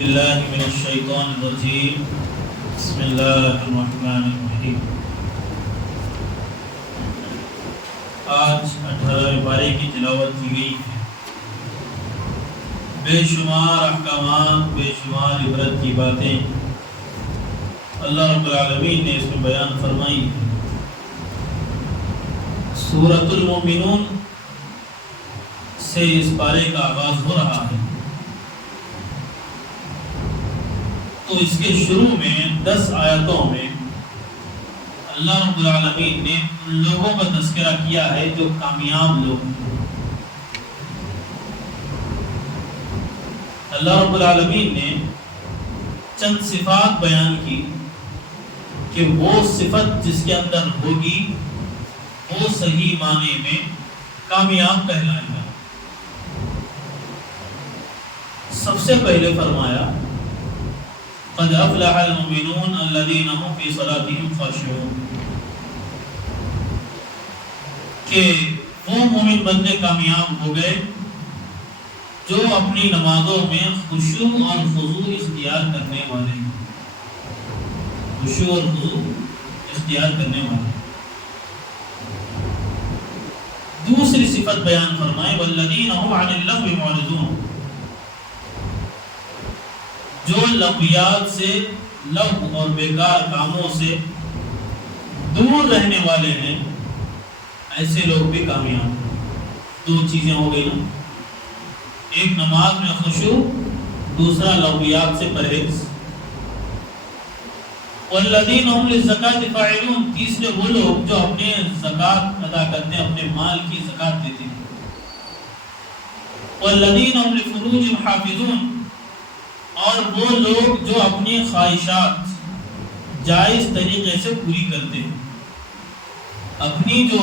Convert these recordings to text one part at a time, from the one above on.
باللہ من الشیطان الرجیم بسم اللہ الرحمن الرحیم۔ آج 18 پارے کی تلاوت کی گئی ہے۔ بے شمار احکامات، بے شمار عبرت کی باتیں اللہ رب العالمین نے اس میں بیان فرمائی ہے۔ سورۃ المؤمنون سے اس پارے کا آغاز ہو رہا ہے، تو اس کے شروع میں 10 آیتوں میں اللہ رب العالمین نے ان لوگوں کا تذکرہ کیا ہے جو کامیاب لوگ ہیں۔ اللہ رب العالمین نے چند صفات بیان کی کہ وہ صفت جس کے اندر ہوگی وہ صحیح معنی میں کامیاب کہلائے گا۔ سب سے پہلے فرمایا قد افلح المؤمنون الذين هم في صلاتهم خاشعون، کہ وہ مومن بندے کامیاب ہو گئے جو اپنی نمازوں میں خشوع اور خضوع اختیار کرنے والے ہیں۔ خشوع اور خضوع اختیار کرنے والے۔ دوسری صفت بیان فرمائے والذین هم عن اللغو معرضون، جو لغویات سے، لغو اور بیکار کاموں سے دور رہنے والے ہیں، ایسے لوگ بھی کامیاب ہیں۔ دو چیزیں ہو گئی نا، ایک نماز میں خشوع، دوسرا لغویات سے پرہیز۔ والذین هم للزکاة فاعلون، تیسرے وہ لوگ جو اپنے زکوٰۃ ادا کرتے ہیں، اپنے مال کی زکوٰۃ دیتے ہیں۔ والذین هم لفروجهم حافظون، اور وہ لوگ جو اپنی خواہشات جائز طریقے سے پوری کرتے ہیں، اپنی جو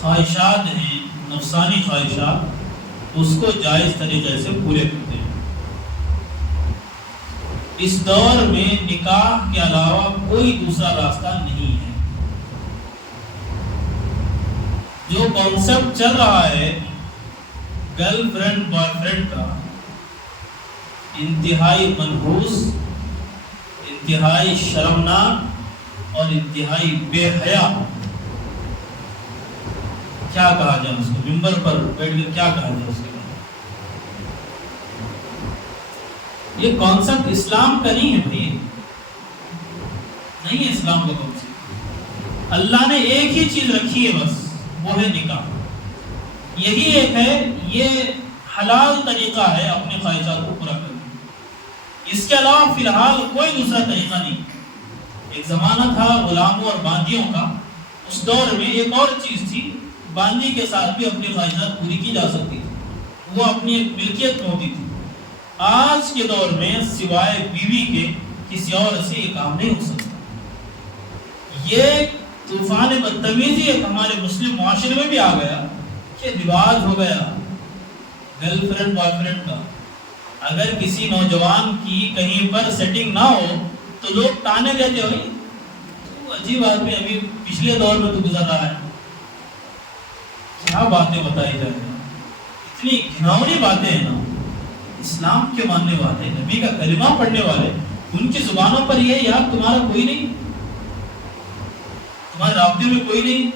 خواہشات ہیں، نفسانی خواہشات، اس کو جائز طریقے سے پورے کرتے ہیں۔ اس دور میں نکاح کے علاوہ کوئی دوسرا راستہ نہیں ہے۔ جو کانسیپٹ چل رہا ہے گرل فرینڈ بوائے فرینڈ کا، انتہائی منحوس، انتہائی شرمناک اور انتہائی بے حیا، کیا کہا جائے اس کو، ممبر پر بیٹھ کر کیا کہا جائے اس کے بارے میں۔ یہ کانسیپٹ اسلام کا نہیں ہے بھائی، نہیں ہے اسلام کا کانسیپٹ۔ اللہ نے ایک ہی چیز رکھی ہے بس، وہ ہے نکاح۔ یہی ایک ہے، یہ حلال طریقہ ہے اپنے خواہشات کو پورا کرنے۔ اس کے علاوہ فی الحال کوئی دوسرا طریقہ نہیں۔ ایک زمانہ تھا غلاموں اور باندیوں کا، اس دور میں ایک اور چیز تھی، باندی کے ساتھ بھی اپنی خواہشات پوری کی جا سکتی تھی، وہ اپنی ایک ملکیت میں ہوتی تھی۔ آج کے دور میں سوائے بیوی کے کسی اور سے یہ کام نہیں ہو سکتا۔ یہ طوفان بدتمیزی ایک ہمارے مسلم معاشرے میں بھی آ گیا کہ رواج ہو گیا گرل فرینڈ بوائے فرینڈ کا۔ اگر کسی نوجوان کی کہیں پر سیٹنگ نہ ہو تو لوگ تانے دیتے ہوئی تو عجیب آدمی، ابھی پچھلے دور میں تو گزر رہا ہے، کیا باتیں بتائی جا رہی ہیں، اتنی گھناؤنی باتیں ہیں نا۔ اسلام کے ماننے والے، نبی کا کلمہ پڑھنے والے، ان کی زبانوں پر یہ یار تمہارا کوئی نہیں، تمہارے رابطے میں کوئی نہیں،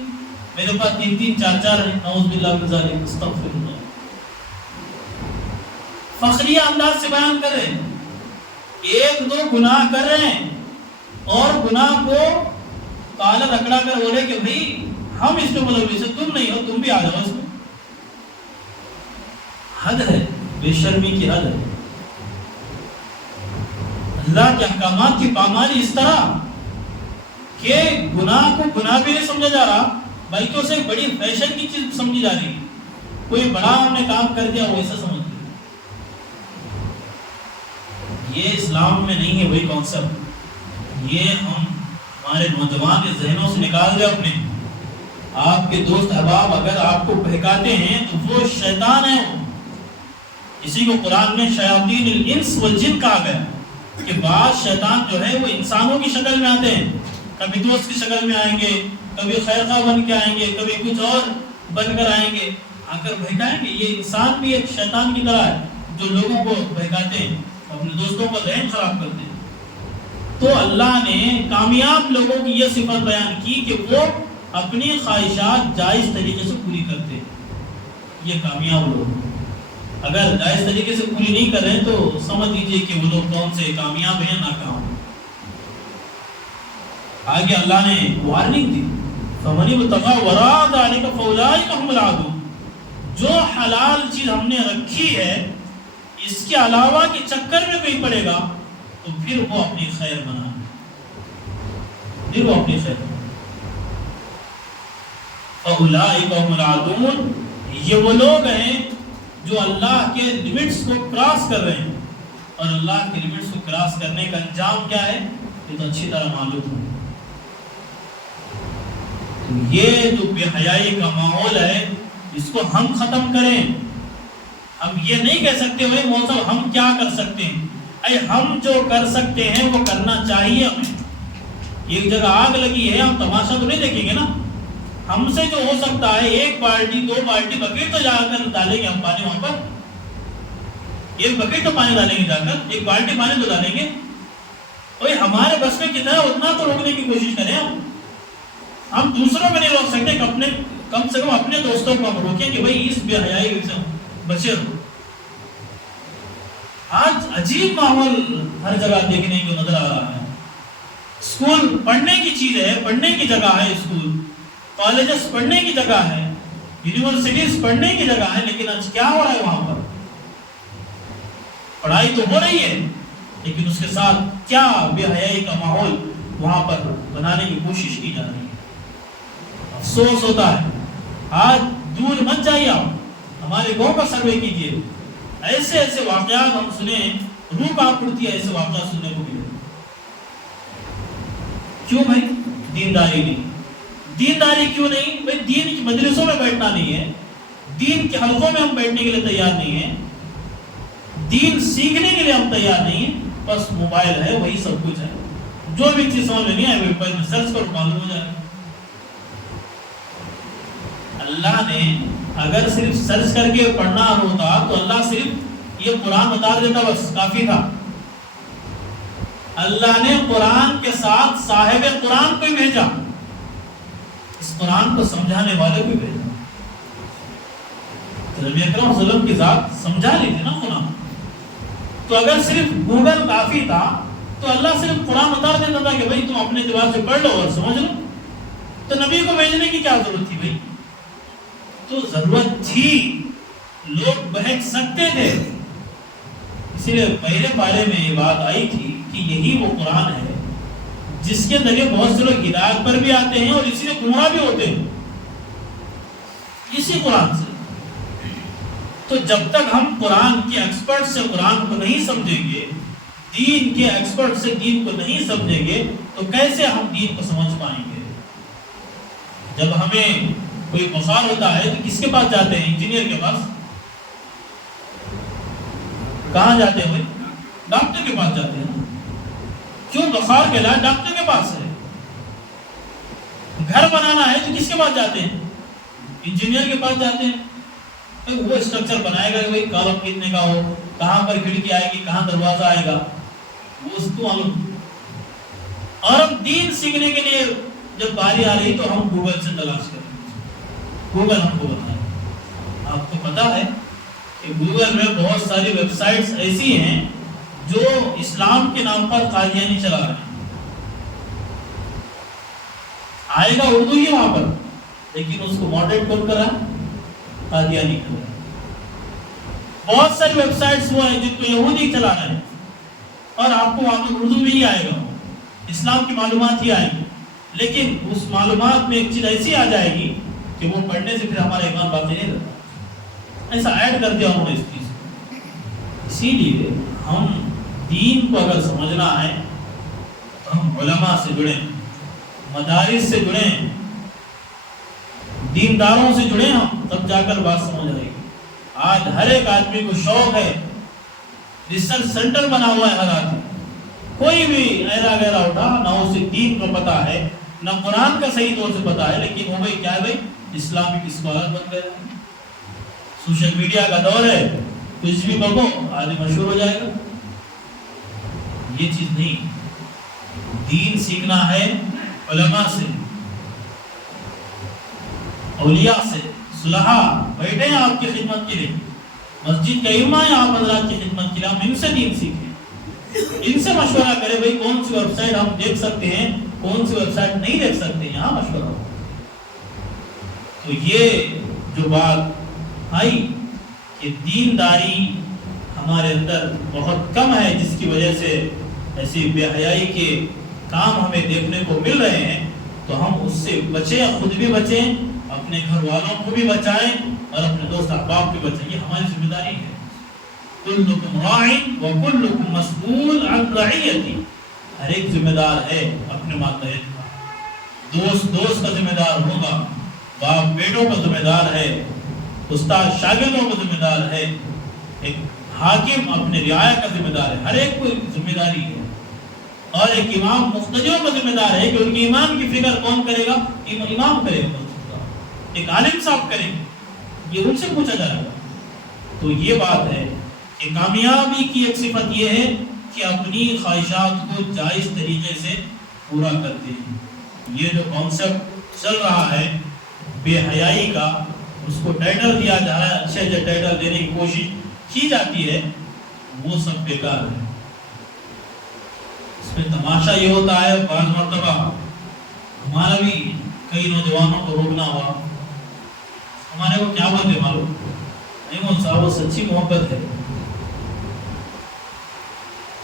میرے پاس 3 4 نعوذ باللہ من ذالک، استغفر اللہ، فخریہ انداز سے بیان کر رہے ہیں، 1 2 گناہ کر رہے ہیں اور گناہ کو کالا رکڑا کر بولے کہ بھئی ہم اس میں ملوث ہیں، تم نہیں ہو، تم بھی آ جاؤ اس میں۔ حد ہے، بے شرمی کی حد ہے۔ اللہ کے احکامات کی پامالی اس طرح کہ گناہ کو گناہ بھی نہیں سمجھا جا رہا بلکہ اسے ایک بڑی فیشن کی چیز سمجھی جا رہی ہے۔ کوئی بڑا ہم نے کام کر دیا وہ ایسا سمجھ، یہ اسلام میں نہیں ہے وہی کانسیپٹ۔ یہ ہمارے نوجوان کے ذہنوں سے نکال دیں اپنے۔ آپ کے دوست احباب اگر آپ کو بہکاتے ہیں تو وہ شیطان ہیں۔ اسی کو قرآن میں شیاطین الانس والجن کہا گیا کہ بعض شیطان جو ہے وہ انسانوں کی شکل میں آتے ہیں، کبھی دوست کی شکل میں آئیں گے، کبھی خیرخواہ بن کے آئیں گے، کبھی کچھ اور بن کر آئیں گے، آ کر بہکائیں گے۔ یہ انسان بھی ایک شیطان کی طرح ہے جو لوگوں کو بہکاتے ہیں۔ اپنے دوستوں کا ذہن خراب کرتے ہیں. تو اللہ نے کامیاب لوگوں کی یہ صفت بیان کی کہ وہ اپنی خواہشات جائز طریقے سے پوری کرتے. یہ کامیاب لوگ اگر جائز طریقے سے پوری نہیں کر رہے تو سمجھ لیجئے کہ وہ لوگ کون سے کامیاب ہیں ناکام. آگے اللہ نے وارننگ دی فَمَنِ ابْتَغَىٰ وَرَاءَ ذَٰلِكَ فَأُولَٰئِكَ هُمُ الْعَادُونَ. جو حلال چیز ہم نے رکھی ہے اس کے علاوہ کے چکر میں کوئی پڑے گا تو پھر وہ اپنی خیر بنا فَأُولَٰئِكَ هُمُ الْعَادُونَ. یہ وہ لوگ ہیں جو اللہ کے لیمٹس کو کراس کر رہے ہیں اور اللہ کے لیمٹس کو کراس کرنے کا انجام کیا ہے یہ تو اچھی طرح معلوم ہے. یہ جو بے حیائی کا ماحول ہے اس کو ہم ختم کریں. ہم یہ نہیں کہہ سکتے بھائی مولانا ہم کیا کر سکتے ہیں. ہم جو کر سکتے ہیں وہ کرنا چاہیے ہمیں. ایک جگہ آگ لگی ہے ہم تماشا تو نہیں دیکھیں گے نا. ہم سے جو ہو سکتا ہے 1 بالٹی 2 بالٹی بکیٹ تو جا کر ڈالیں گے ہم پانی وہاں پر. 1 بکیٹ تو پانی ڈالیں گے جا کر 1 بالٹی پانی تو ڈالیں گے. بھائی ہمارے بس میں کتنا ہے اتنا تو روکنے کی کوشش کریں. ہم دوسروں کو نہیں روک سکتے کہ کم سے کم اپنے دوستوں کو ہم روکیں کہ بھائی اس بے حیائی سے بچے رہو. آج عجیب ماحول ہر جگہ دیکھنے کو نظر آ رہا ہے. اسکول پڑھنے کی چیز ہے, پڑھنے کی جگہ ہے, اسکول کالجز پڑھنے کی جگہ ہے, یونیورسٹیز پڑھنے کی جگہ ہے, لیکن آج کیا ہو رہا ہے وہاں پر؟ پڑھائی تو ہو رہی ہے لیکن اس کے ساتھ کیا بے حیائی کا ماحول وہاں پر بنانے کی کوشش کی جا رہی ہے. افسوس ہوتا ہے. آج دور مت جائیے, آپ ہمارے گاؤں کا سروے کیجیے, ایسے واقعات ہم سنیں روح کانپ اٹھتی ہے. ایسے واقعات سننے کو ملے. کیوں بھائی؟ دینداری نہیں. دینداری کیوں نہیں بھائی؟ دین کی مجلسوں میں بیٹھنا نہیں ہے, دین کے حلقوں میں ہم بیٹھنے کے لیے تیار نہیں ہیں, دین سیکھنے کے لیے ہم تیار نہیں ہیں. بس موبائل ہے وہی سب کچھ ہے. جو بھی چیز سمجھ میں نہیں آئے موبائل میں سرچ کرو معلوم ہو جائے. اللہ نے اگر صرف سرچ کر کے پڑھنا ہوتا تو اللہ صرف یہ قرآن اتار دیتا, بس کافی تھا. اللہ نے قرآن کے ساتھ صاحب قرآن کو بھیجا, اس قرآن کو سمجھانے والے کو بھیجا. نبی اکرم صلی اللہ علیہ وسلم کی ذات سمجھا لی تھی نا قرآن. تو اگر صرف گوگل کافی تھا تو اللہ صرف قرآن اتار دیتا تھا کہ بھائی تم اپنے اعتبار سے پڑھ لو اور سمجھ لو. تو نبی کو بھیجنے کی کیا ضرورت تھی بھائی؟ تو ضرورت تھی, لوگ بہک سکتے تھے. اسی لیے پہلے پارے میں یہ بات آئی تھی کہ یہی وہ قرآن ہے جس کے ذریعے بہت سے لوگ ہدایت پر بھی آتے ہیں اور اسی لیے گمراہ بھی ہوتے ہیں, اسی قرآن سے. تو جب تک ہم قرآن کے ایکسپرٹ سے قرآن کو نہیں سمجھیں گے, دین کے ایکسپرٹ سے دین کو نہیں سمجھیں گے, تو کیسے ہم دین کو سمجھ پائیں گے؟ جب ہمیں کوئی بخار ہوتا ہے تو کس کے پاس جاتے ہیں؟ انجینئر کے پاس. کہاں جاتے ہیں بھائی؟ ڈاکٹر کے پاس جاتے ہیں. کیوں؟ بخار کے علاج ڈاکٹر کے پاس ہے. گھر بنانا ہے تو کس کے پاس جاتے ہیں؟ انجینئر کے پاس جاتے ہیں. وہ اسٹرکچر بنائے گا کہ کالم کتنے کا ہو, کہاں پر کھڑکی آئے گی, کہاں دروازہ آئے گا, وہ اس کو معلوم. اور ہم دین سیکھنے کے لیے جب باری آ رہی تو ہم گوگل سے تلاش کریں. گوگل ہم کو بتائیں. آپ کو پتا ہے کہ گوگل میں بہت ساری ویب سائٹس ایسی ہیں جو اسلام کے نام پر قادیانی چلا رہے ہیں. آئے گا اردو ہی وہاں پر, لیکن اس کو ماڈریٹ کون کر رہا ہے؟ قادیانی کر رہا ہے. بہت ساری ویب سائٹس وہ ہیں جن کو یہودی چلا رہے ہیں, اور آپ کو وہاں پر اردو میں ہی آئے گا, اسلام کی معلومات ہی آئیں گی, لیکن اس معلومات میں ایک چیز ایسی آ جائے گی کہ وہ پڑھنے سے پھر ہمارا ایمان باقی نہیں رہتا. ایسا ایڈ کر دیا انہوں نے اس چیز کو. اسی لیے ہم دین کو اگر سمجھنا ہے تو ہم علماء سے جڑیں, مدارس سے جڑیں, دینداروں سے جڑیں, ہم تب جا کر بات سمجھ آئے گی. آج ہر ایک آدمی کو شوق ہے, ریسرچ سینٹر بنا ہوا ہے ہر آدمی. کوئی بھی ایرا غیرہ اٹھا, نہ اسے دین کو پتا ہے نہ قرآن کا صحیح طور سے پتا ہے, لیکن وہ بھائی کیا ہے بھائی اسلامک اسکالر بن گیا. سوشل میڈیا کا دور ہے, کچھ بھی بگو آدمی مشہور ہو جائے گا. یہ چیز نہیں. دین سیکھنا ہے علماء سے، اولیاء سے. صلحاء بیٹھے ہیں آپ کی خدمت کے لیے، مسجد کا امام ہے آپ حضرات کی خدمت کے لیے، ہم ان سے دین سیکھیں، ان سے مشورہ کریں. بھائی کون سی ویب سائٹ ہم دیکھ سکتے ہیں، کون سی ویب سائٹ نہیں دیکھ سکتے، یہاں مشورہ ہو. تو یہ جو بات آئی کہ دینداری ہمارے اندر بہت کم ہے، جس کی وجہ سے ایسی بے حیائی کے کام ہمیں دیکھنے کو مل رہے ہیں، تو ہم اس سے بچیں، خود بھی بچیں، اپنے گھر والوں کو بھی بچائیں اور اپنے دوست احباب کو بچائیں. یہ ہماری ذمہ داری ہے. کلکم راع وکلکم مسئول عن رعیتہ. ہر ایک ذمہ دار ہے اپنے ماتحت کا. دوست کا ذمہ دار ہوگا، باپ بیٹوں کا ذمہ دار ہے، استاد شاگردوں کا ذمہ دار ہے، ایک حاکم اپنے رعایا کا ذمہ دار ہے. ہر ایک کو ذمہ داری ہے. اور ایک امام مقتدیوں کا ذمہ دار ہے کہ ان کی امام کی فکر کون کرے گا؟ امام کرے گا، ایک عالم صاحب کریں گے، یہ ان سے پوچھا جائے گا. تو یہ بات ہے کہ کامیابی کی ایک صفت یہ ہے کہ اپنی خواہشات کو جائز طریقے سے پورا کرتے ہیں. یہ جو کانسیپٹ چل رہا ہے بے حیائی کا، اس کو ٹائٹل دیا جا رہا ہے، اچھے اچھے ٹائٹل دینے کی کوشش کی جاتی ہے، وہ سب بیکار ہے. اس میں تماشا یہ ہوتا ہے، بعض مرتبہ ہمارا بھی کئی نوجوانوں کو روکنا ہوا، ہمارے کو کیا بات ہے معلوم نہیں، وہ صاحب وہ سچی محبت ہے.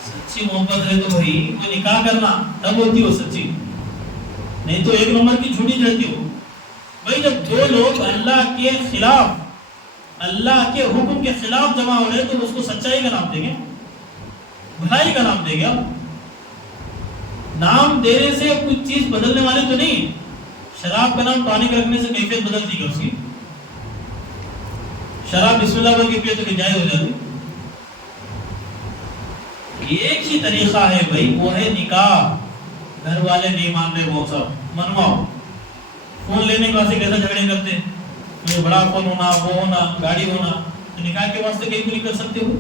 سچی محبت ہے تو بھائی وہ نکاح کرنا تب ہوتی ہو سچی، نہیں تو ایک نمبر کی جھوٹی رہتی ہو. بھائی جب دو لوگ اللہ کے خلاف، اللہ کے حکم کے خلاف جمع ہو رہے تو اس کو سچائی کا نام دیں گے، بھلائی کا نام دیں گے. نام دینے سے کچھ چیز بدلنے والے تو نہیں. شراب کا نام ٹانک رکھنے سے کیفیت بدلتی ہے اس کی؟ شراب بسم اللہ بول کے پیے تو جائز ہو جاتی. ایک ہی طریقہ ہے بھائی، وہ ہے نکاح. گھر والے نہیں مان رہے، وہ سب منواؤ. فون لینے کے واسطے کیسا جھگڑے کرتے، مجھے بڑا فون ہونا، وہ ہونا، گاڑی ہونا. تو نکاح کے واسطے کہیں بھی نہیں کر سکتے ہو.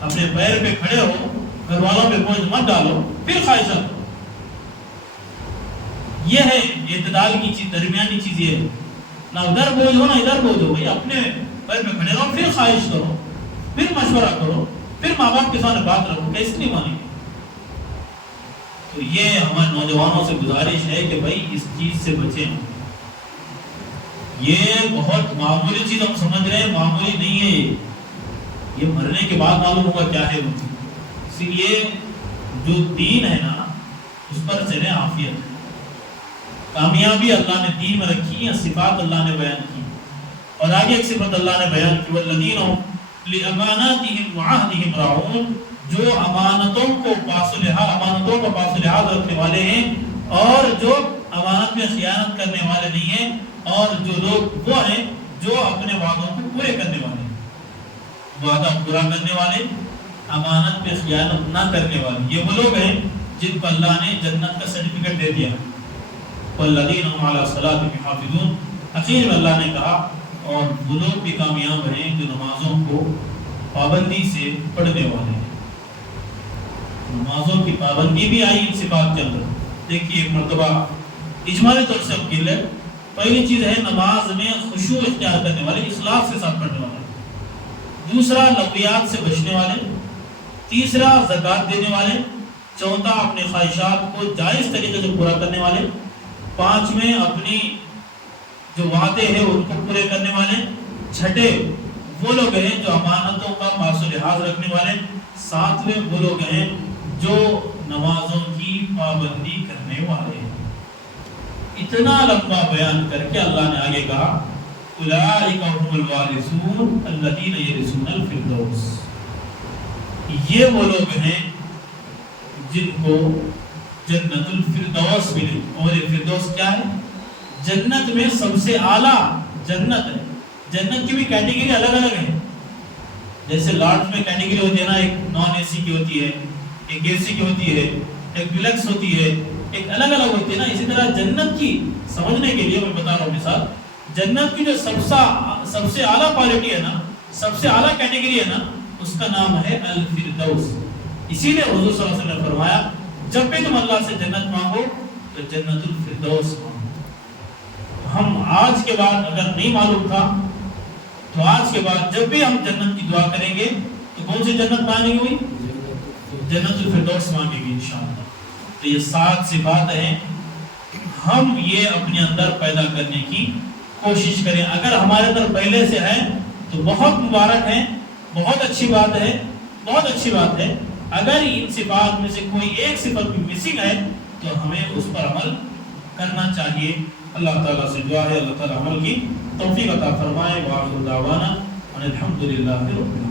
اپنے پیر پہ کھڑے ہو، گھر والوں پہ بوجھ مت ڈالو، پھر خواہشات. یہ ہے اعتدال کی چیز، درمیانی چیز یہ ہے. نہ ادھر بوجھ ہو نہ ادھر بوجھ ہو. بھائی اپنے پیر پہ کھڑے رہو، پھر خواہش کرو، پھر مشورہ کرو، پھر ماں باپ کے سامنے بات رکھو. کیسے نہیں مانیں گے؟ تو یہ ہمارے نوجوانوں سے گزارش ہے کہ بھائی اس چیز سے بچیں. یہ بہت معمولی چیز ہم سمجھ رہے ہیں، معمولی نہیں ہے. یہ مرنے کے بعد معلوم ہوگا کیا ہے وہ. اسی لیے جو دین ہے نا، اس پر چلیں. عافیت کامیابی اللہ نے دین میں رکھی ہے، صفات اللہ نے بیان کی. اور آگے ایک صفت اللہ نے بیان کی، والذین لِأَمَانَاتِهِمْ وَعَهْدِهِمْ رَاعُونَ. جو امانتوں کو پاس لحاظ رکھنے والے ہیں اور جو امانت میں خیانت کرنے والے نہیں ہیں. اور جو لوگ وہ ہیں جو اپنے وعدوں کو پورے کرنے والے ہیں، وعدہ پورا کرنے والے، امانت میں خیانت نہ کرنے والے. یہ وہ لوگ ہیں جن کو اللہ نے جنت کا سرٹیفکیٹ دے دیا. والذین هم علی صلاتهم یحافظون. اخیر میں اللہ نے کہا اور وہ لوگ بھی کامیاب ہیں جو نمازوں کو پابندی سے پڑھنے والے ہیں. نمازوں کی پابندی بھی آئی ان صفات کے اندر. دیکھیے ایک مرتبہ اجمالی طور سے ہم کل ہے. پہلی چیز ہے نماز میں خشوع اختیار کرنے والے، اخلاص کے ساتھ پڑھنے والے. دوسرا لغویات سے بچنے والے. تیسرا زکوٰۃ دینے والے. چوتھا اپنے خواہشات کو جائز طریقے سے پورا کرنے والے. پانچویں اپنی جو وعدے ہیں ان کو پورے کرنے والے. چھٹے وہ لوگ ہیں جو امانتوں کا پاس و لحاظ رکھنے والے. ساتویں وہ لوگ ہیں جو نمازوں کی پابندی کرنے والے ہیں. اتنا لمبا بیان کر کے اللہ نے آگے کہا اولئک هم الوارثون الذین یرثون الفردوس. یہ وہ لوگ ہیں جن کو جنت الفردوس ملی. اور الفردوس کیا ہے؟ جنت میں سب سے اعلیٰ جنت ہے. جنت کی بھی کیٹیگری الگ الگ ہے. جیسے لاڈج میں کیٹیگری ہوتی ہے نا، ایک نان اے سی کی ہوتی ہے، ایک اے سی کی ہوتی ہے، ایک ڈیلکس ہوتی ہے، ایک الگ الگ ہوتی ہے نا. اسی طرح جنت کی سمجھنے کے لیے میں بتا رہا ہوں مثال. جنت کی جو سب سے اعلیٰ کوالٹی ہے نا، سب سے اعلیٰ کیٹیگری ہے نا، اس کا نام ہے الفردوس. اسی لیے حضور صلی اللہ علیہ وسلم نے فرمایا جب بھی تم اللہ سے جنت مانگو تو جنت الفردوس مانگو۔ ہم آج کے بعد اگر نہیں معلوم تھا تو آج کے بعد جب بھی ہم جنت کی دعا کریں گے تو کون سی جنت مانگی ہوئی؟ جنت الفردوس مانگے گی انشاءاللہ۔ تو یہ 7 صفات ہیں، ہم یہ اپنے اندر پیدا کرنے کی کوشش کریں۔ اگر ہمارے اندر پہلے سے ہے تو بہت مبارک ہے، بہت اچھی بات ہے، بہت اچھی بات ہے۔ اگر ان صفات میں سے کوئی ایک صفت بھی مسنگ ہے تو ہمیں اس پر عمل کرنا چاہیے۔ اللہ تعالیٰ سے دعا ہے اللہ تعالیٰ عمل کی توفیق عطا فرمائے۔ وآخر دعوانا ان الحمد للہ رب العالمین۔